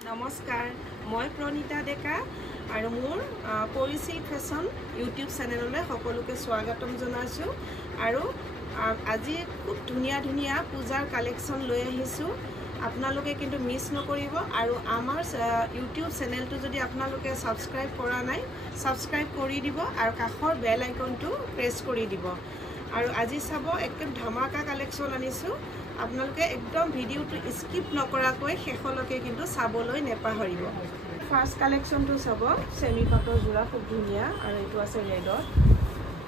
নমস্কাৰ, মই প্ৰণীতা ডেকা আৰু মোৰ পৰিচি ফেশ্বন ইউটিউব চেনেললৈ সকলোকে স্বাগতম জনাইছোঁ। আৰু আজি খুব ধুনীয়া ধুনীয়া পূজাৰ কালেকশ্যন লৈ আহিছোঁ। আপোনালোকে কিন্তু মিছ নকৰিব। আৰু আমাৰ ইউটিউব চেনেলটো যদি আপোনালোকে ছাবস্ক্ৰাইব কৰা নাই, ছাবস্ক্ৰাইব কৰি দিব আৰু কাষৰ বেল আইকনটো প্ৰেছ কৰি দিব। আৰু আজি চাব একদম ধামাকা কালেকশ্যন আনিছোঁ। আপোনালোকে একদম ভিডিঅ'টো স্কিপ নকৰাকৈ শেষলৈকে কিন্তু চাবলৈ নেপাহৰিব। ফাৰ্ষ্ট কালেকশ্যনটো চাব, চেমি পাটৰ যোৰা খুব ধুনীয়া আৰু এইটো আছে ৰেডত।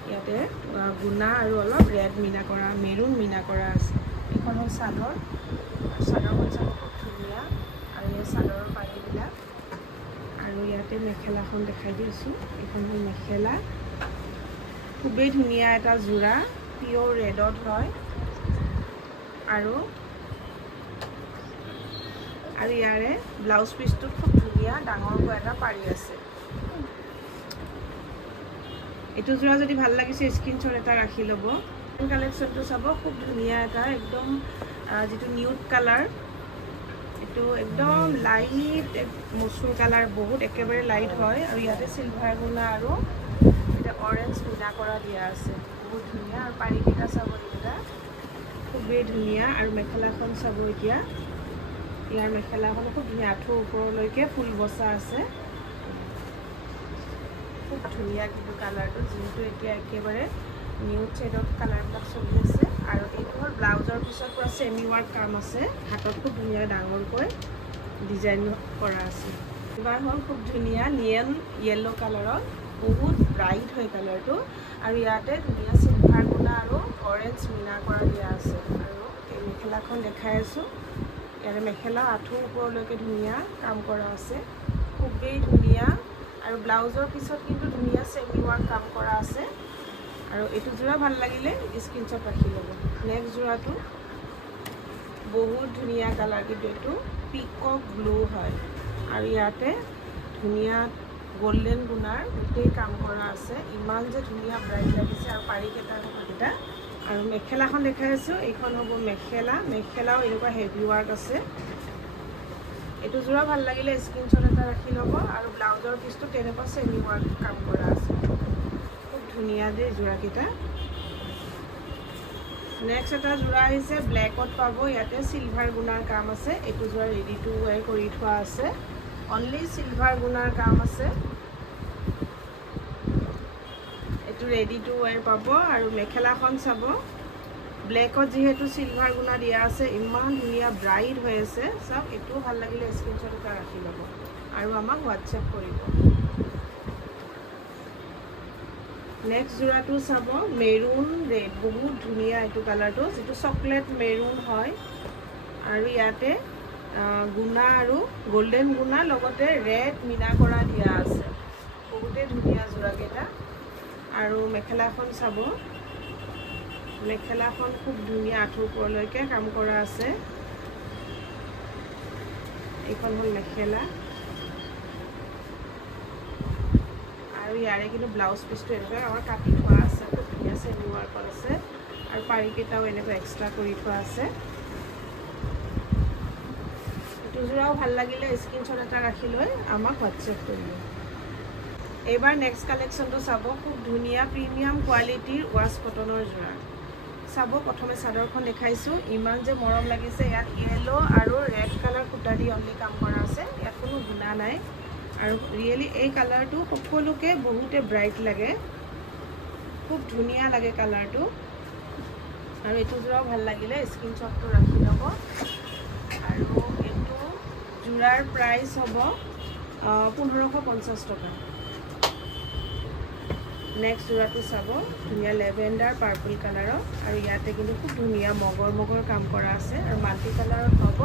ইয়াতে গুণা আৰু অলপ ৰেড মিনা কৰা, মেৰুণ মিনা কৰা আছে। এইখন হ'ল চাদৰ, চাদৰখন চাব খুব ধুনীয়া আৰু এই চাদৰৰ পাৰিবিলাক। আৰু ইয়াতে মেখেলাখন দেখাই দিছোঁ, এইখন হ'ল মেখেলা, খুবেই ধুনীয়া এটা যোৰা, পিয়'ৰ ৰেডত হয়। আৰু ইয়াৰে ব্লাউজ পিচটো খুব ধুনীয়া ডাঙৰকৈ এটা পাৰি আছে। এইটো যোৰা যদি ভাল লাগিছে স্ক্ৰীনশ্বট এটা ৰাখি ল'ব। কালেকশ্যনটো চাব, খুব ধুনীয়া এটা একদম যিটো নিউড কালাৰ, এইটো একদম লাইট মচুৰ কালাৰ, বহুত একেবাৰে লাইট হয়। আৰু ইয়াতে চিলভাৰ গুণা আৰু এতিয়া অৰেঞ্জ মিনা কৰা দিয়া আছে, বহুত ধুনীয়া। আৰু পাৰিকেইটা চাব, এইকেইটা খুবেই ধুনীয়া। আৰু মেখেলাখন চাব, এতিয়া ইয়াৰ মেখেলাখন খুব ধুনীয়া, আঁঠুৰ ওপৰলৈকে ফুল বচা আছে, খুব ধুনীয়া কিন্তু কালাৰটো, যিহেতু এতিয়া একেবাৰে নিউড শ্বেডত কালাৰবিলাক চলি আছে। আৰু এইটো হ'ল ব্লাউজৰ পিছত পূৰা চেমি ৱাৰ্ক কাম আছে, হাতত খুব ধুনীয়া ডাঙৰকৈ ডিজাইন কৰা আছে। এইবাৰ হ'ল খুব ধুনীয়া নিয়ন য়েল্ল' কালাৰত, বহুত ব্ৰাইট হয় কালাৰটো। আৰু ইয়াতে ধুনীয়া চিলভাৰ গুণা আৰু অৰেঞ্জ মিনা কৰা দিয়া আছে। আৰু এই মেখেলাখন দেখাই আছোঁ, ইয়াতে মেখেলা আঁঠুৰ ওপৰলৈকে ধুনীয়া কাম কৰা আছে, খুবেই ধুনীয়া। আৰু ব্লাউজৰ পিছত কিন্তু ধুনীয়া চেমি ৱাৰ্ক কাম কৰা আছে। আৰু এইটো যোৰা ভাল লাগিলে স্ক্ৰীনশ্বট ৰাখি ল'ব। নেক্সট যোৰাটো বহুত ধুনীয়া কালাৰ, কিন্তু এইটো পিকক ব্লু হয়। আৰু ইয়াতে ধুনীয়া গল্ডেন গুণাৰ গোটেই কাম কৰা আছে, ইমান যে ধুনীয়া ব্ৰাইট লাগিছে। আৰু পাৰিকেইটা কথাকেইটা আৰু মেখেলাখন দেখাই আছোঁ, এইখন হ'ব মেখেলা, মেখেলাও এনেকুৱা হেভি ৱাৰ্ক আছে। এইটো যোৰা ভাল লাগিলে স্ক্ৰীনশ্বট এটা ৰাখি ল'ব। আৰু ব্লাউজৰ পিচটো তেনেকুৱা চেমি ৱাৰ্ক কাম কৰা আছে, খুব ধুনীয়া যে যোৰাকেইটা। নেক্সট এটা যোৰা আহিছে, ব্লেকত পাব, ইয়াতে চিলভাৰ গুণাৰ কাম আছে। এইটো যোৰা ৰেডি টু ৱেৰ কৰি থোৱা আছে, অনলি চিলভাৰ গুণাৰ কাম আছে। এইটো ৰেডি টু ৱেৰ পাব। আৰু মেখেলাখন চাব, ব্লেকত যিহেতু চিলভাৰ গুণা দিয়া আছে, ইমান ধুনীয়া ব্ৰাইট হৈ আছে চাওক। এইটোও ভাল লাগিলে স্ক্ৰীনশ্বট এটা ৰাখি ল'ব আৰু আমাক হোৱাটছএপ কৰিব। নেক্সট যোৰাটো চাব, মেৰুণ ৰেড, বহুত ধুনীয়া এইটো কালাৰটো, যিটো চকলেট মেৰুণ হয়। আৰু ইয়াতে গুণা আৰু গল্ডেন গুণা লগতে ৰেড মিনা কৰা দিয়া আছে, বহুতেই ধুনীয়া যোৰাকেইটা। আৰু মেখেলাখন চাব, মেখেলাখন খুব ধুনীয়া আঁঠুৰ ওপৰলৈকে কাম কৰা আছে। এইখন হ'ল মেখেলা। আৰু ইয়াৰে কিন্তু ব্লাউজ পিচটো এনেকুৱা আমাৰ কাটি থোৱা আছে, খুব ধুনীয়া চেমি ৱাৰ্কত আছে। আৰু পাৰিকেইটাও এনেকুৱা এক্সট্ৰা কৰি থোৱা আছে। এইটো যোৰাও ভাল লাগিলে স্ক্ৰীনশ্বট এটা ৰাখি লৈ আমাক হোৱাটছএপ কৰিব। এইবাৰ নেক্সট কালেকশ্যনটো চাব, খুব ধুনীয়া প্ৰিমিয়াম কোৱালিটিৰ ৱাছ কটনৰ যোৰা চাব। প্ৰথমে চাদৰখন দেখাইছোঁ, ইমান যে মৰম লাগিছে। ইয়াত য়েল্ল' আৰু ৰেড কালাৰ সূতা দি অনলি কাম কৰা আছে, ইয়াত কোনো গুণা নাই। আৰু ৰিয়েলি এই কালাৰটো সকলোকে বহুতে ব্ৰাইট লাগে, খুব ধুনীয়া লাগে কালাৰটো। আৰু এইটো যোৰাও ভাল লাগিলে স্ক্ৰীনশ্বটটো ৰাখি ল'ব। আৰু এইটো যোৰাৰ প্ৰাইচ হ'ব 1550 টকা। নেক্সট যোৰাটো চাব, ধুনীয়া লেভেণ্ডাৰ পাৰ্পল কালাৰত। আৰু ইয়াতে কিন্তু খুব ধুনীয়া মগৰ কাম কৰা আছে। আৰু মাল্টি কালাৰত হ'ব,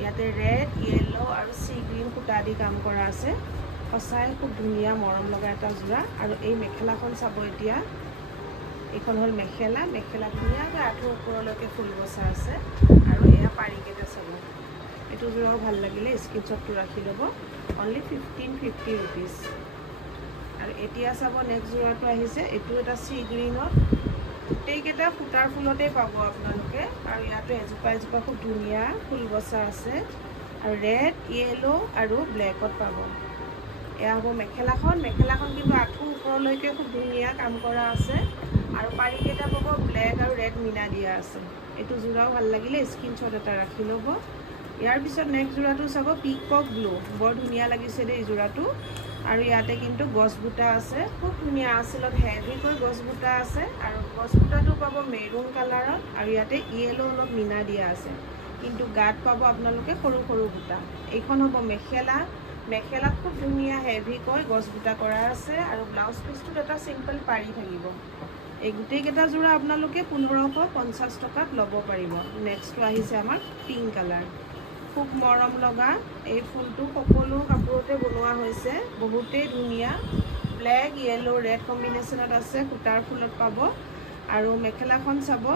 ইয়াতে ৰেড, য়েল্ল' আৰু চি গ্ৰীণ সূতা দি কাম কৰা আছে। সঁচাই খুব ধুনীয়া মৰম লগা এটা যোৰা। আৰু এই মেখেলাখন চাব, এতিয়া এইখন হ'ল মেখেলা, মেখেলা ধুনীয়াকৈ আঁঠুৰ ওপৰলৈকে ফুল বচা আছে। আৰু এয়া পাৰিকেইটা চাব, এইটো যোৰাও ভাল লাগিলে স্ক্ৰীনশ্বটটো ৰাখি ল'ব, অনলি 1550 ৰুপিজ। আৰু এতিয়া চাব নেক্সট যোৰাটো আহিছে, এইটো এটা চি গ্ৰীণত, গোটেইকেইটা সূতাৰ ফুলতেই পাব আপোনালোকে। আৰু ইয়াতো এজোপা এজোপা খুব ধুনীয়া ফুল বচা আছে। আৰু ৰেড য়েলো আৰু ব্লেকত পাব এয়া হ'ব মেখেলাখন কিন্তু আঁঠু ওপৰলৈকে খুব ধুনীয়া কাম কৰা আছে আৰু পাৰিকেইটা পাব ব্লেক আৰু ৰেড মিনা দিয়া আছে এইটো যোৰাও ভাল লাগিলে স্ক্ৰীনশ্বট এটা ৰাখি ল'ব ইয়াৰ পিছত নেক্সট যোৰাটো চাব পিকক ব্লু বৰ ধুনীয়া লাগিছে দেই এই যোৰাটো আৰু ইয়াতে কিন্তু গছ বুটা আছে খুব ধুনীয়া আছিলত হেভিকৈ গছ বুটা আছে আৰু গছ বুটাটো পাব মেৰুন কালাৰত আৰু ইয়াতে য়েলো অলপ মিনা দিয়া আছে কিন্তু গাত পাব আপোনালোকে সৰু সৰু বুটা এইখন হ'ব মেখেলাত খুব ধুনীয়া হেভিকৈ গছ বুটা কৰা আছে আৰু ব্লাউজ পিচটোত এটা চিম্পল পাৰি থাকিব এই গোটেইকেইটা যোৰা আপোনালোকে 1550 টকাত ল'ব পাৰিব নেক্সটটো আহিছে আমাৰ পিংক কালাৰ খুব মৰম লগা এই ফুলটো সকলো কাপোৰতে বনোৱা হৈছে বহুতেই ধুনীয়া ব্লেক য়েলো ৰেড কম্বিনেশ্যনত আছে সূতাৰ ফুলত পাব আৰু মেখেলাখন চাব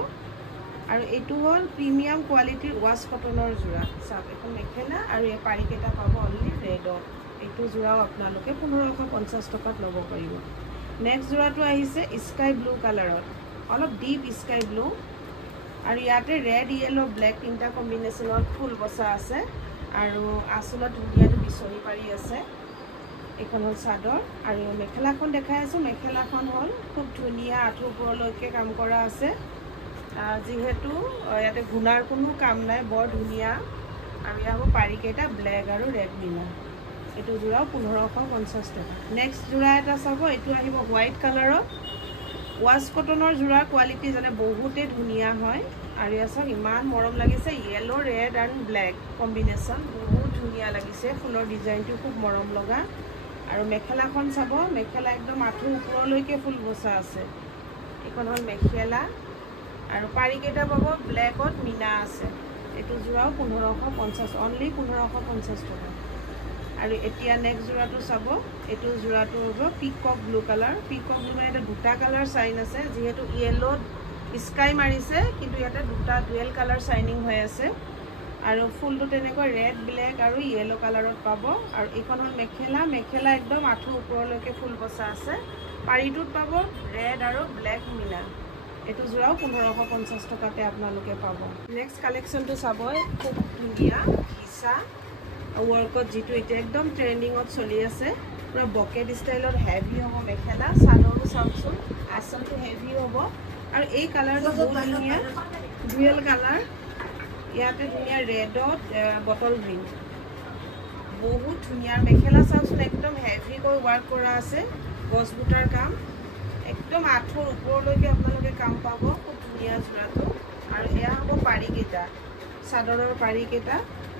আৰু এইটো হ'ল প্ৰিমিয়াম কোৱালিটিৰ ৱাছ কটনৰ যোৰা চাওক এখন মেখেলা আৰু এই পাৰিকেইটা পাব অনলি ৰেডত এইটো যোৰাও আপোনালোকে 1550 টকাত ল'ব পাৰিব নেক্সট যোৰাটো আহিছে স্কাই ব্লু কালাৰত অলপ ডিপ স্কাই ব্লু আৰু ইয়াতে ৰেড য়েলো ব্লেক তিনিটা কম্বিনেশ্যনত ফুল বচা আছে আৰু আঁচলত ধুনীয়াটো বিচৰি পাৰি আছে এইখন হ'ল চাদৰ আৰু মেখেলাখন দেখাই আছোঁ মেখেলাখন হ'ল খুব ধুনীয়া আঁঠু ওপৰলৈকে কাম কৰা আছে যিহেতু ইয়াতে গুণাৰ কোনো কাম নাই বৰ ধুনীয়া আৰু ইয়াৰ হ'ব পাৰিকেইটা ব্লেক আৰু ৰেড মিনা এইটো যোৰাও 1550 টকা নেক্সট যোৰা এটা চাব এইটো আহিব হোৱাইট কালাৰত ৱাছ কটনৰ যোৰাৰ কোৱালিটি জানে বহুতেই ধুনীয়া হয় আৰু ইয়াৰ চাওক ইমান মৰম লাগিছে yellow red and black combination বহুত ধুনীয়া লাগিছে ফুলৰ ডিজাইনটো খুব মৰম লগা আৰু মেখেলাখন চাব মেখেলা একদম আঁঠু ওপৰলৈকে ফুল বচা আছে এইখন হ'ল মেখেলা আৰু পাৰিকেইটা পাব ব্লেকত মিনা আছে এইটো যোৰাও 1550 অনলি 1550 টকা আৰু এতিয়া নেক্সট যোৰাটো চাব এইটো যোৰাটো হ'ব পিকক ব্লু কালাৰ পিকক ব্লু মানে এটা দুটা কালাৰ চাইন আছে যিহেতু য়েলোত স্কাই মাৰিছে কিন্তু ইয়াতে দুটা ডুৱেল কালাৰ চাইনিং হৈ আছে আৰু ফুলটো তেনেকৈ ৰেড ব্লেক আৰু য়েলো কালাৰত পাব আৰু এইখন হ'ল মেখেলা একদম আঁঠু ওপৰলৈকে ফুল বচা আছে পাৰিটোত পাব ৰেড আৰু ব্লেক মিনা এইটো যোৰাও 1550 টকাতে আপোনালোকে পাব নেক্সট কালেকশ্যনটো চাব খুব ধুনীয়া ঘিচা ৱৰ্কত যিটো এতিয়া একদম ট্ৰেণ্ডিঙত চলি আছে পুৰা বকেট ষ্টাইলত হেভি হ'ব মেখেলা চাদৰো চাওকচোন আঁচলটো হেভি হ'ব আৰু এই কালাৰটো বহুত ধুনীয়া ডুৱেল কালাৰ ইয়াতে ধুনীয়া ৰেডত বটল গ্ৰীণ বহুত ধুনীয়া মেখেলা চাওকচোন একদম হেভিকৈ ৱৰ্ক কৰা আছে গছ বুটাৰ কাম একদম আঁঠুৰ ওপৰলৈকে আপোনালোকে কাম পাব খুব ধুনীয়া যোৰাটো আৰু এয়া হ'ব পাৰিকেইটা চাদৰৰ পাৰিকেইটা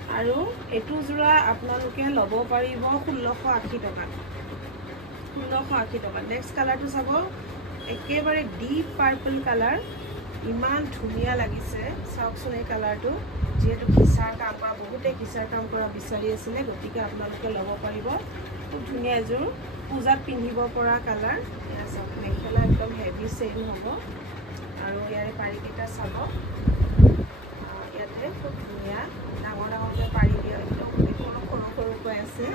আৰু এইটো যোৰা আপোনালোকে ল'ব পাৰিব 1680 টকাত 1680 টকা নেক্সট কালাৰটো চাব একেবাৰে ডিপ পাৰ্পল কালাৰ ইমান ধুনীয়া লাগিছে চাওকচোন এই কালাৰটো যিহেতু ঘিচাৰ কাম কৰা বহুতে ঘিচাৰ কাম কৰা বিচাৰি আছিলে গতিকে আপোনালোকে ল'ব পাৰিব খুব ধুনীয়া এযোৰ পূজাত পিন্ধিব পৰা কালাৰ এয়া চাওক মেখেলা একদম হেভি চেইন হ'ব আৰু ইয়াৰে পাৰিকেইটা চাব ইয়াতে খুব ধুনীয়া ডাঙৰকৈ পাৰি দিয়া একদম সৰুকৈ আছে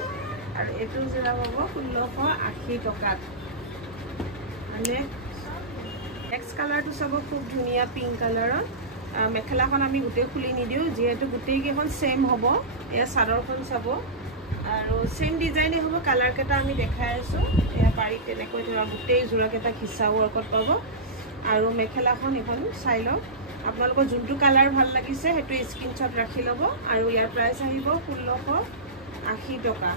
আৰু এইটো যোৰা হ'ব 1680 টকাত মানে নেক্সট কালাৰটো চাব খুব ধুনীয়া পিংক কালাৰত মেখেলাখন আমি গোটেই খুলি নিদিওঁ যিহেতু গোটেইকেইখন ছেইম হ'ব এয়া চাদৰখন চাব আৰু ছেইম ডিজাইনে হ'ব কালাৰকেইটা আমি দেখাই আছোঁ এয়া পাৰি তেনেকৈ ধৰা গোটেই যোৰাকেইটা ঘিচা ৱৰ্কত পাব আৰু মেখেলাখন এখন চাই লওক আপোনালোকৰ যোনটো কালাৰ ভাল লাগিছে সেইটো স্ক্ৰীনশ্বট ৰাখি ল'ব আৰু ইয়াৰ প্ৰাইচ আহিব 1680 টকা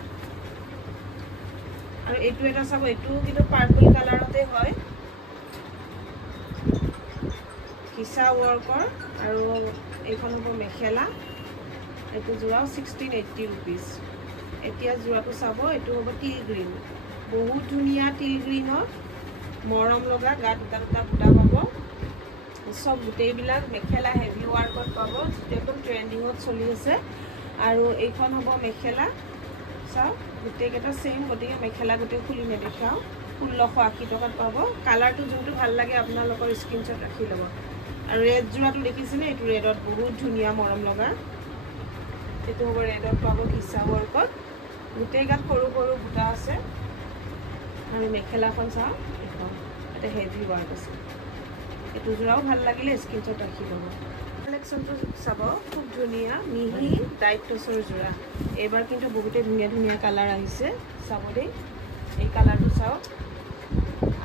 আৰু এইটো এটা চাব এইটো কিন্তু পাৰ্পল কালাৰতে হয় ঘিচা ৱৰ্কৰ আৰু এইখন হ'ব মেখেলা এইটো যোৰাও 1680 ৰুপিজ এতিয়া যোৰাটো চাব এইটো হ'ব টিল গ্ৰীণ বহুত ধুনীয়া টিল গ্ৰীণত মৰম লগা গাত দুটা দুটা বুটা পাব সব গোটেইবিলাক মেখেলা হেভি ৱৰ্কত পাব যিটো একদম ট্ৰেণ্ডিঙত চলি আছে আৰু এইখন হ'ব মেখেলা চাওক গোটেইকেইটা ছেইম গতিকে মেখেলা গোটেই খুলি নেদেখাওঁ 1680 টকাত পাব কালাৰটো যোনটো ভাল লাগে আপোনালোকৰ স্ক্ৰীনশ্বট ৰাখি ল'ব আৰু ৰেড যোৰাটো দেখিছেনে এইটো ৰেডত বহুত ধুনীয়া মৰম লগা এইটো হ'ব ৰেডত পাব ঘিচা ৱৰ্কত গোটেই গাত সৰু সৰু বুটা আছে আৰু মেখেলাখন চাওক এইখন এটা হেভি ৱৰ্ক আছে এইটো যোৰাও ভাল লাগিলে স্ক্ৰীনশ্বট ৰাখি ল'ব কালেকশ্যনটো চাব খুব ধুনীয়া মিহি ডাইট টচৰ যোৰা এইবাৰ কিন্তু বহুতে ধুনীয়া ধুনীয়া কালাৰ আহিছে চাব দেই এই কালাৰটো চাওক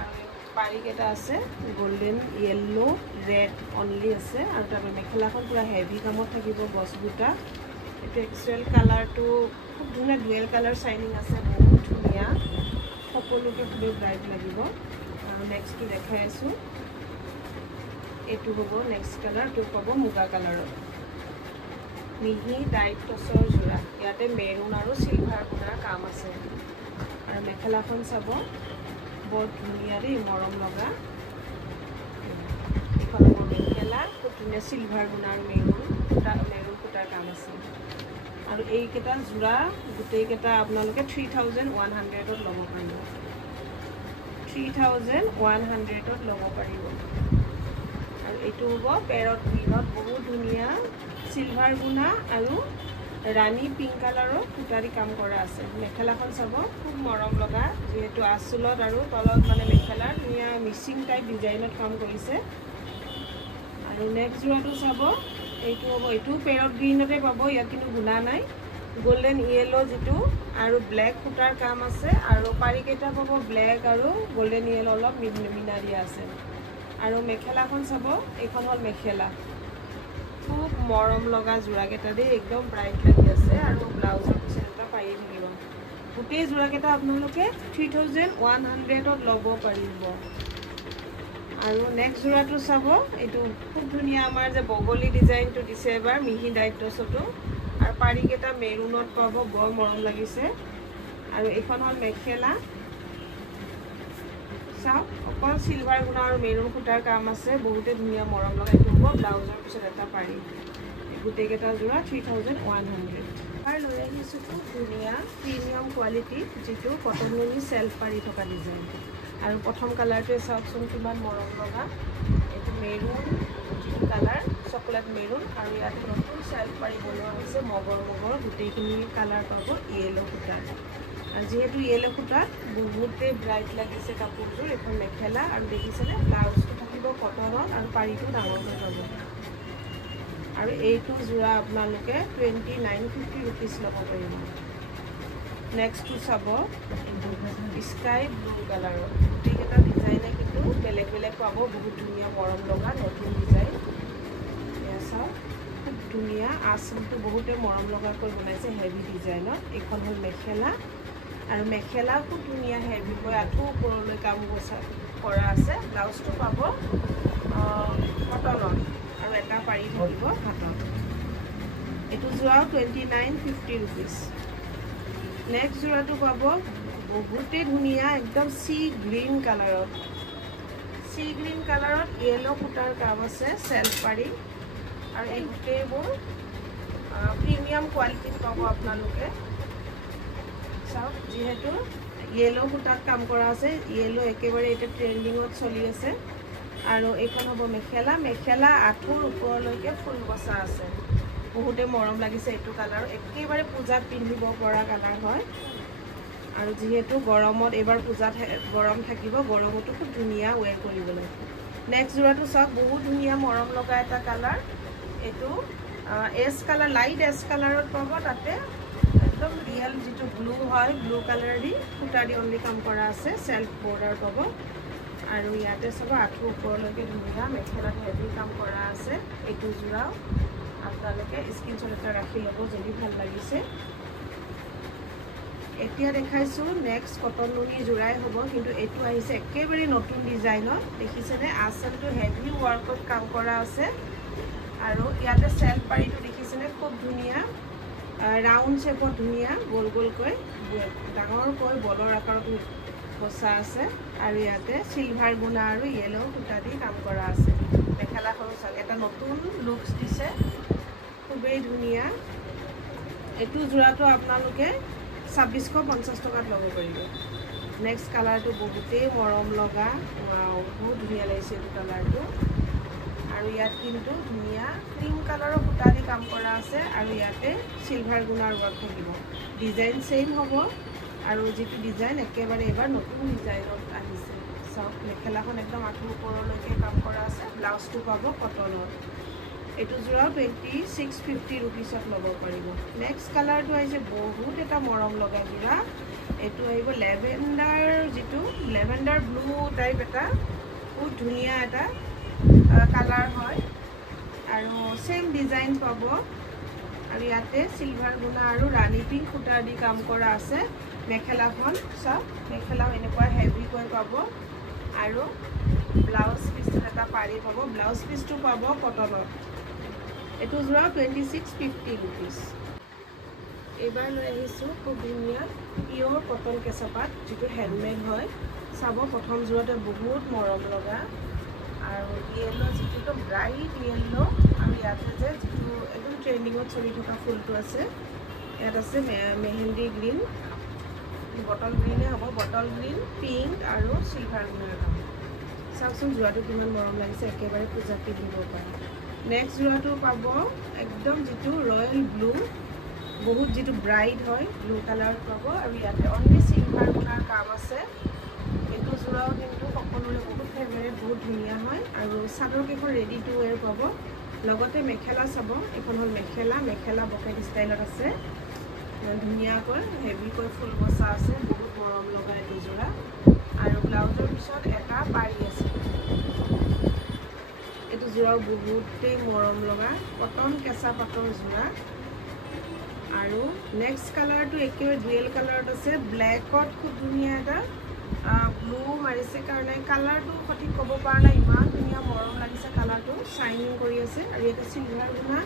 আৰু পাৰীকেইটা আছে গোল্ডেন য়েল্লো ৰেড অনলি আছে আৰু তাৰপৰা মেখেলাখন পূৰা হেভি কামত থাকিব গছ বুটা এইটো এক্সুৱেল কালাৰটো খুব ধুনীয়া ডুৱেল কালাৰ চাইনিং আছে বহুত ধুনীয়া সকলোকে খুবেই ব্ৰাইট লাগিব আৰু নেক্সটটো দেখাই আছোঁ এইটো হ'ব নেক্সট কালাৰটো পাব মুগা কালাৰত মিহি ডাইট টচৰ যোৰা ইয়াতে মেৰুন আৰু চিলভাৰ বুনাৰ কাম আছে আৰু মেখেলাখন চাব বৰ ধুনীয়া দেই মৰম লগা এইখন হ'ব মেখেলা খুব ধুনীয়া চিলভাৰ বুনাৰ মেৰুন সূতাৰ কাম আছে আৰু এইকেইটা যোৰা গোটেইকেইটা আপোনালোকে 3100ত ল'ব পাৰিব 3100ত ল'ব পাৰিব আৰু এইটো হ'ব পেৰট গ্ৰীণত বহুত ধুনীয়া চিলভাৰ বুনা আৰু ৰাণী পিংক কালাৰৰ সূতাৰি কাম কৰা আছে মেখেলাখন চাব খুব মৰম লগা যিহেতু আঁচলত আৰু তলত মানে মেখেলাৰ ধুনীয়া মিচিং টাইপ ডিজাইনত কাম কৰিছে আৰু নেক্সট যোৰাটো চাব এইটো হ'ব এইটো পেৰট গ্ৰীণতে পাব ইয়াত কিন্তু গুণা নাই গোল্ডেন য়েল্লো যিটো আৰু ব্লেক সূতাৰ কাম আছে আৰু পাৰীকেইটা পাব ব্লেক আৰু গোল্ডেন য়েল্লো অলপ মিনা দিয়া আছে আৰু মেখেলাখন চাব এইখন হ'ল মেখেলা খুব মৰম লগা যোৰাকেইটা দেই একদম ব্ৰাইট লাগি আছে আৰু ব্লাউজৰ পিছত এটা পায়ে থাকিব গোটেই যোৰাকেইটা আপোনালোকে 3100ত ল'ব পাৰিব আৰু নেক্সট যোৰাটো চাব এইটো খুব ধুনীয়া আমাৰ যে বগলী ডিজাইনটো দিছে এবাৰ মিহি ডাইট টচটো আৰু পাৰীকেইটা মেৰুনত পাব বৰ মৰম লাগিছে আৰু এইখন হ'ল মেখেলা চাওক অকল চিলভাৰ গুণা আৰু মেৰুন সূতাৰ কাম আছে বহুতে ধুনীয়া মৰম লগা এইটো হ'ব ব্লাউজৰ পিছত এটা পাৰী গোটেইকেইটা যোৰা 3100 আৰু লৈ আহিছোঁ খুব ধুনীয়া প্ৰিমিয়াম কোৱালিটি যিটো কটন উলি চেল্ফ পাৰি থকা ডিজাইন আৰু প্ৰথম কালাৰটোৱে চাওকচোন কিমান মৰম লগা এইটো মেৰুন যিটো কালাৰ চকলেট মেৰুন আৰু ইয়াতে নতুন চেল্ফ পাৰি বনোৱা হৈছে মগৰ গোটেইখিনি কালাৰ পাব য়েল্লো সূতাৰ আৰু যিহেতু য়েল্লো সূতাত বহুতেই ব্ৰাইট লাগিছে কাপোৰযোৰ এখন মেখেলা আৰু দেখিছেনে ব্লাউজটো থাকিব কটনত আৰু পাৰীটো ডাঙৰকৈ পাব আৰু এইটো যোৰা আপোনালোকে 2950 ৰুপিজ ল'ব পাৰিব নেক্সটটো চাব স্কাই ব্লু কালাৰৰ গোটেইকেইটা ডিজাইনে কিন্তু বেলেগ বেলেগ পাব বহুত ধুনীয়া মৰম লগা নতুন ডিজাইন এয়া চাওক খুব ধুনীয়া আঁচলটো বহুতে মৰম লগাকৈ বনাইছে হেভি ডিজাইনত এইখন হ'ল মেখেলা আৰু মেখেলা খুব ধুনীয়া হেভিকৈ আঁঠু ওপৰলৈ কাম কৰা আছে ব্লাউজটো পাব কটনত আৰু এটা পাৰি থাকিব হাতত এইটো যোৰাও 2950 ৰুপিজ নেক্সট যোৰাটো পাব বহুতেই ধুনীয়া একদম চি গ্ৰীণ কালাৰত য়েল্লো সূতাৰ কাম আছে চেল্ফ পাৰি আৰু এই গোটেইবোৰ প্ৰিমিয়াম কোৱালিটিত পাব আপোনালোকে চাওক যিহেতু য়েল্লো সূতাত কাম কৰা আছে য়েল্লো একেবাৰে এতিয়া ট্ৰেণ্ডিঙত চলি আছে আৰু এইখন হ'ব মেখেলা আঁঠুৰ ওপৰলৈকে ফুল বচা আছে বহুতে মৰম লাগিছে এইটো কালাৰ একেবাৰে পূজাত পিন্ধিব পৰা কালাৰ হয় আৰু যিহেতু গৰমত এইবাৰ পূজাত গৰম থাকিব গৰমতো খুব ধুনীয়া ৱেৰ কৰিবলৈ নেক্সট যোৰাটো চাওক বহুত ধুনীয়া মৰম লগা এটা কালাৰ এইটো এছ কালাৰ লাইট এছ কালাৰত পাব তাতে একদম ৰিয়েল যিটো ব্লু হয় ব্লু কালাৰ দি সূতা দি অনলি কাম কৰা আছে চেল্ফ বৰ্ডাৰ পাব আৰু ইয়াতে চাব আঁঠুৰ ওপৰলৈকে ধুনীয়া মেখেলাত হেভি কাম কৰা আছে এইটো যোৰাও আপোনালোকে স্ক্ৰীনশ্বট এটা ৰাখি ল'ব যদি ভাল লাগিছে এতিয়া দেখাইছোঁ নেক্সট কটন নুনি যোৰাই হ'ব কিন্তু এইটো আহিছে একেবাৰে নতুন ডিজাইনত দেখিছেনে আঁচলটো হেভি ৱৰ্কত কাম কৰা আছে আৰু ইয়াতে চেল্ফ পাৰীটো দেখিছেনে খুব ধুনীয়া ৰাউণ্ড শ্বেপত ধুনীয়া গোল গোলকৈ ডাঙৰকৈ বলৰ আকাৰত বচা আছে আৰু ইয়াতে চিলভাৰ গুণা আৰু য়েল্লো সূতা দি কাম কৰা আছে মেখেলাখনো চাওক এটা নতুন লুকছ দিছে খুবেই ধুনীয়া এইটো যোৰাটো আপোনালোকে 2650 টকাত ল'ব পাৰিব নেক্সট কালাৰটো বহুতেই মৰম লগা বহুত ধুনীয়া লাগিছে এইটো কালাৰটো আৰু ইয়াত কিন্তু ধুনীয়া ক্ৰীম কালাৰৰ সূতা দি কাম কৰা আছে আৰু ইয়াতে চিলভাৰ গুণাৰ ৱৰ্ক থাকিব ডিজাইন চেম হ'ব আৰু যিটো ডিজাইন একেবাৰে এবাৰ নতুন ডিজাইনত আহিছে চাওক মেখেলাখন একদম আঁঠুৰ ওপৰলৈকে কাম কৰা আছে ব্লাউজটো পাব কটনত এইটো যোৰা 2650 रुपीसत ল'ব পাৰিব। নেক্সট কালাৰটো আহিছে বহুত এটা মৰম লগা যোৰা। এইটো আহিব লেভেণ্ডাৰ, যিটো লেভেণ্ডাৰ ব্লু টাইপ এটা বহুত ধুনীয়া এটা কালাৰ হয় আৰু সেম ডিজাইন পাব। আৰু ইয়াতে সিলভাৰ গুণা আৰু ৰাণী পিংক সূতা দি কাম কৰা আছে। মেখেলাখন সব মেখেলাও এনেকুৱা হেভিকৈ পাব আৰু ব্লাউজ পিচটো এটা পাৰি পাব। ব্লাউজ পিচটো পাব কটনত। এইটো যোৰা 2650 रुपीस। এইবাৰ লৈ আহিছোঁ খুব ধুনীয়া পিয়ৰ কটন কেঁচাপাত, যিটো হেণ্ডমেড হয়। চাব প্ৰথম যোৰাতে বহুত মৰম লগা আৰু য়েল্লো, যিটো ব্ৰাইট য়েল্লো। আৰু ইয়াতে যে যিটো একদম ট্ৰেণ্ডিঙত চলি থকা ফুলটো আছে, ইয়াত আছে মেহেন্দি গ্ৰীণ, বটল গ্ৰীণে হ'ব, বটল গ্ৰীণ, পিংক আৰু চিলভাৰ গুণাৰ কাম। চাওকচোন যোৰাটো কিমান মৰম লাগিছে, একেবাৰে পূজাত পিন্ধিব পাৰে। নেক্সট যোৰাটো পাব একদম যিটো ৰয়েল ব্লু, বহুত যিটো ব্ৰাইট হয়, ব্লু কালাৰত পাব। আৰু ইয়াতে অনলি চিলভাৰ গুণাৰ কাম আছে। এইটো যোৰাও কিন্তু সকলোৰে বহুত ফেভাৰেট, বহুত ধুনীয়া হয়। আৰু চাদৰকেইখন ৰেডি টু ৱেৰ পাব। লগতে মেখেলা চাব, এইখন হ'ল মেখেলা, মেখেলা বকেট ষ্টাইলত আছে, ধুনীয়াকৈ হেভিকৈ ফুল বচা আছে, বহুত মৰম লগা এইটো যোৰা। আৰু ব্লাউজৰ পিছত এটা পাৰি আছে। এইটো যোৰাও বহুতেই মৰম লগা কটন কেঁচা পাটৰ যোৰা। আৰু নেক্সট কালাৰটো একেবাৰে ডুৱেল কালাৰত আছে, ব্লেকত খুব ধুনীয়া এটা ব্লু মাৰিছে কাৰণে কালাৰটো সঠিক ক'ব পৰা নাই, ইমান ধুনীয়া মৰম লাগিছে কালাৰটো, শ্বাইনিং কৰি আছে। আৰু এটা চিলভাৰ গুণা,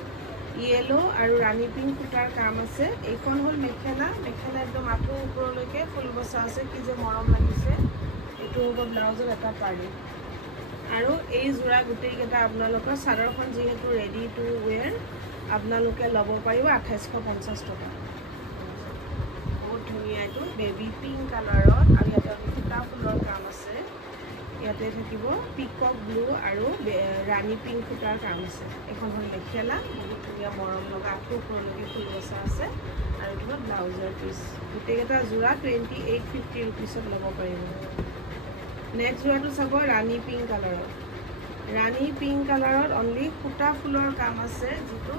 য়েল্লো আৰু ৰাণী পিংক সূতাৰ কাম আছে। এইখন হ'ল মেখেলা, মেখেলা একদম আঁঠুৰ ওপৰলৈকে ফুল বচা আছে, কি যে মৰম লাগিছে। এইটো হ'ব ব্লাউজত এটা পাৰি। আৰু এই যোৰা গোটেইকেইটা আপোনালোকৰ চাদৰখন যিহেতু ৰেডি টু ৱেৰ, আপোনালোকে ল'ব পাৰিব 2850 টকা। বহুত ধুনীয়া, এইটো বেবী পিংক কালাৰত। আৰু ইয়াতে সূতা ফুলৰ কাম আছে। ইয়াতে থাকিব পিকক ব্লু আৰু ৰাণী পিংক সূতাৰ কাম আছে। এখন হ'ল মেখেলা, বহুত ধুনীয়া মৰম লগা আঁঠুৰ ওপৰলৈকে ফুল বচা আছে। আৰু এইটো হ'ল ব্লাউজৰ পিচ। গোটেইকেইটা যোৰা 2850 रुपीसত ল'ব পাৰিব। নেক্সট যোৰাটো চাব ৰাণী পিংক কালাৰত। ৰাণী পিংক কালাৰত অনলি সূতা ফুলৰ কাম আছে, যিটো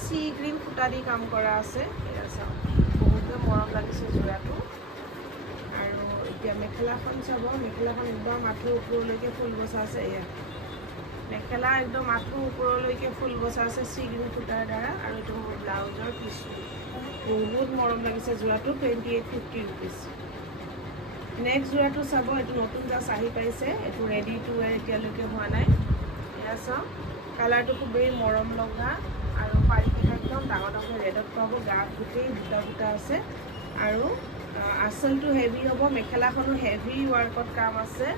চি গ্ৰীণ সূতা দি কাম কৰা আছে। এয়া চাওক, বহুতে মৰম লাগিছে যোৰাটো। আৰু এতিয়া মেখেলাখন চাব, মেখেলাখন একদম আঁঠুৰ ওপৰলৈকে ফুল বচা আছে। এয়া মেখেলা একদম আঁঠুৰ ওপৰলৈকে ফুল বচা আছে চি গ্ৰীণ সূতাৰ দ্বাৰা। আৰু এইটো মোৰ ব্লাউজৰ পিচটো, বহুত মৰম লাগিছে যোৰাটো, 2850 रुपीस। নেক্সট যোৰাটো চাব, এইটো নতুন জাষ্ট আহি পাইছে, এইটো ৰেডি টু ৱেৰ এতিয়ালৈকে হোৱা নাই। এয়া চাওক, কালাৰটো খুবেই মৰম লগা আৰু পাৰিকেইটা একদম ডাঙৰ ডাঙৰ ৰেডত পাব, গাত গোটেই বুটা বুটা আছে। আৰু আঁচলটো হেভি হ'ব, মেখেলাখনো হেভি ৱাৰ্কত কাম আছে,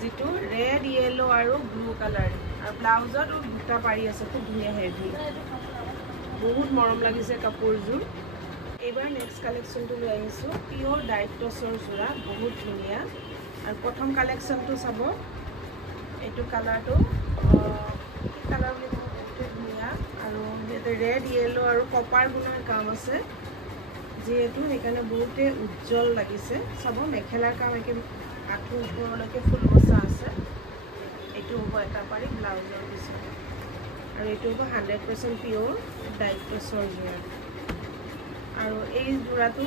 যিটো ৰেড, য়েল্লো আৰু ব্লু কালাৰ। আৰু ব্লাউজত দুটা পাৰি আছে, খুব ধুনীয়া হেভি, বহুত মৰম লাগিছে কাপোৰযোৰ। এইবাৰ নেক্সট কালেকশ্যনটো লৈ আহিছোঁ পিয়ৰ ডাইট টচৰ যোৰা, বহুত ধুনীয়া। আৰু প্ৰথম কালেকশ্যনটো চাব, এইটো কালাৰটো কালাৰ বুলি ক'ব, বহুতেই ধুনীয়া। আৰু ইয়াতে ৰেড, য়েল্লো আৰু কপাৰ গুণাৰ কাম আছে, যিহেতু সেইকাৰণে বহুতেই উজ্জ্বল লাগিছে। চাব, মেখেলাৰ কাম একেবাৰে আঁঠুৰ ওপৰলৈকে ফুল বচা আছে। এইটো হ'ব এটা পাৰি ব্লাউজৰ পিছত। আৰু এইটো হ'ব 100% পিয়ৰ ডাইট টচৰ যোৰা। আৰু এই যোৰাটো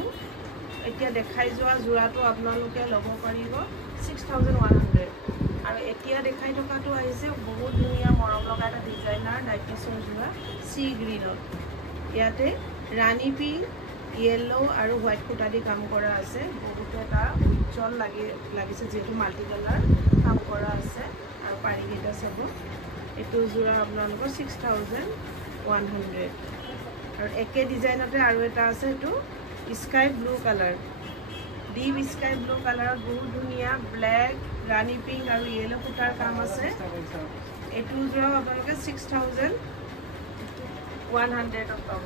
এতিয়া দেখাই যোৱা যোৰাটো আপোনালোকে ল'ব পাৰিব 6100। আৰু এতিয়া দেখাই থকাটো আহিছে বহুত ধুনীয়া মৰম লগা এটা ডিজাইনাৰ ডাইট টচৰ যোৰা, চি গ্ৰীণত। ইয়াতে ৰাণী পিংক, য়েল্লো আৰু হোৱাইট সূতা দি কাম কৰা আছে, বহুতো এটা উজ্জ্বল লাগিছে, যিহেতু মাল্টি কালাৰ কাম কৰা আছে। আৰু পাৰিকেইটা চাব, এইটো যোৰা আপোনালোকৰ 6100। আৰু একে ডিজাইনতে আৰু এটা আছে, এইটো sky blue colour, deep sky blue কালাৰত বহুত ধুনীয়া ব্লেক, ৰাণী পিংক আৰু য়েল্লো সূতাৰ কাম আছে। এইটো যোৰাও আপোনালোকে 6100ত পাব।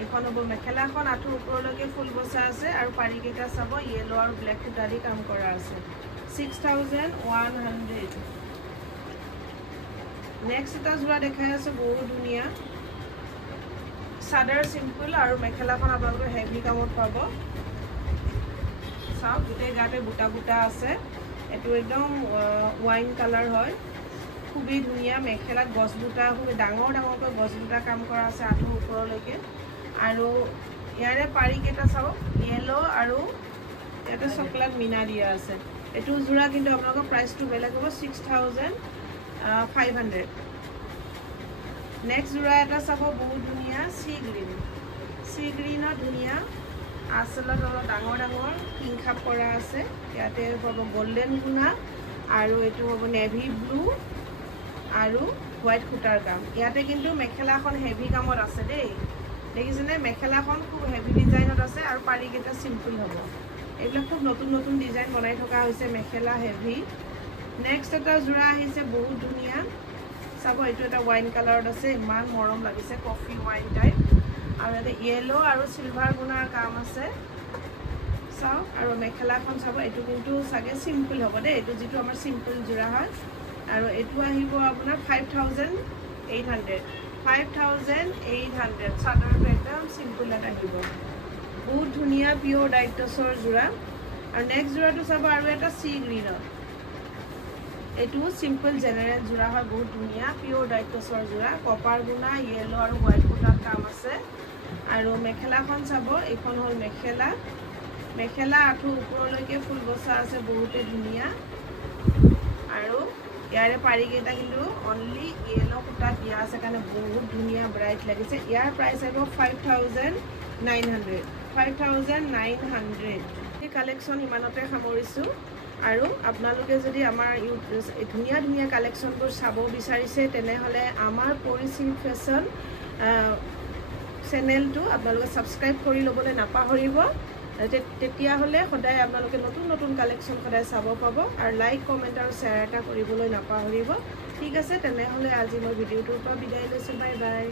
এইখন হ'ব মেখেলাখন, আঁঠুৰ ওপৰলৈকে ফুল বচা আছে। আৰু পাৰিকেইটা চাব, য়েল্লো আৰু ব্লেক সূতা দি কাম কৰা আছে, 6100। নেক্সট এটা যোৰা দেখাই আছে, বহুত ধুনীয়া চাদৰ চিম্পল আৰু মেখেলাখন আপোনালোকে হেভি কামত পাব। চাওক, গোটেই গাতে বুটা বুটা আছে। এইটো একদম ৱাইন কালাৰ হয়, খুবেই ধুনীয়া মেখেলাত গছ বুটা খুবেই ডাঙৰ ডাঙৰকৈ গছ বুটা কাম কৰা আছে আঁঠুৰ ওপৰলৈকে আৰু ইয়াৰে পাৰিকেইটা চাওক য়েলো আৰু ইয়াতে চকলেট মিনা দিয়া আছে এইটো যোৰা কিন্তু আপোনালোকৰ প্ৰাইচটো বেলেগ হ'ব 6500 নেক্সট যোৰা এটা চাব বহুত ধুনীয়া সি গ্ৰীনৰ ধুনীয়া আচলত অলপ ডাঙৰ ডাঙৰ কিংখাপ কৰা আছে ইয়াতে হ'ব গোল্ডেন গুণা আৰু এইটো হ'ব নেভি ব্লু আৰু হোৱাইট সূতাৰ কাম ইয়াতে কিন্তু মেখেলাখন হেভি কামত আছে দেই দেখিছেনে মেখেলাখন খুব হেভি ডিজাইনত আছে আৰু পাৰিকেইটা চিম্পল হ'ব এইবিলাক খুব নতুন নতুন ডিজাইন বনাই থকা হৈছে মেখেলা হেভি নেক্সট এটা যোৰা আহিছে বহুত ধুনীয়া চাব এইটো এটা ওয়াইন কালাৰত আছে ইমান মৰম লাগিছে কফি ওয়াইন টাইপ আৰু এটা য়েলো আৰু সিলভাৰ গুণাৰ কাম আছে চাওক আৰু মেখেলাখন চাব এইটো কিন্তু চাগে সিম্পল হ'ব দেই এইটো যিটো আমাৰ সিম্পল যোৰা হয় আৰু এইটো আহিব আপোনাৰ 5800 চাদৰটো একদম সিম্পল এটা আহিব বহুত ধুনীয়া পিওৰ ডাইটছৰ যোৰা আৰু নেক্সট যোৰাটো চাব আৰু এটা সি গ্ৰীনৰ এইটো সিম্পল জেনেৰেল যোৰা হয় বহুত ধুনীয়া পিওৰ ডাইটছৰ যোৰা কপাৰ গুণা য়েলো আৰু হোৱাইট গুণাৰ কাম আছে আৰু মেখেলাখন চাব এইখন হ'ল মেখেলা আঁঠু ওপৰলৈকে ফুল বসা আছে বহুতে ধুনীয়া আৰু ইয়াৰে পাৰিকেইটা কিন্তু অনলি য়েলো সূতা দিয়া আছে কাৰণে বহুত ধুনীয়া ব্ৰাইট লাগিছে ইয়াৰ প্ৰাইচ আহিব 5900 এই কালেকশ্যন ইমানতে সামৰিছোঁ আৰু আপোনালোকে যদি আমাৰ ধুনীয়া ধুনীয়া কালেকশ্যনবোৰ চাব বিচাৰিছে তেনেহ'লে আমাৰ পৰিচিত ফেশ্বন চেনেলটো আপোনালোকে ছাবস্ক্ৰাইব কৰি ল'বলৈ নাপাহৰিব তেতিয়াহ'লে সদায় আপোনালোকে নতুন নতুন কালেকশ্যন সদায় চাব পাব আৰু লাইক কমেণ্ট আৰু শ্বেয়াৰ এটা কৰিবলৈ নাপাহৰিব ঠিক আছে তেনেহ'লে আজি মই ভিডিঅ'টোৰ পৰা বিদায় লৈছোঁ বাই বাই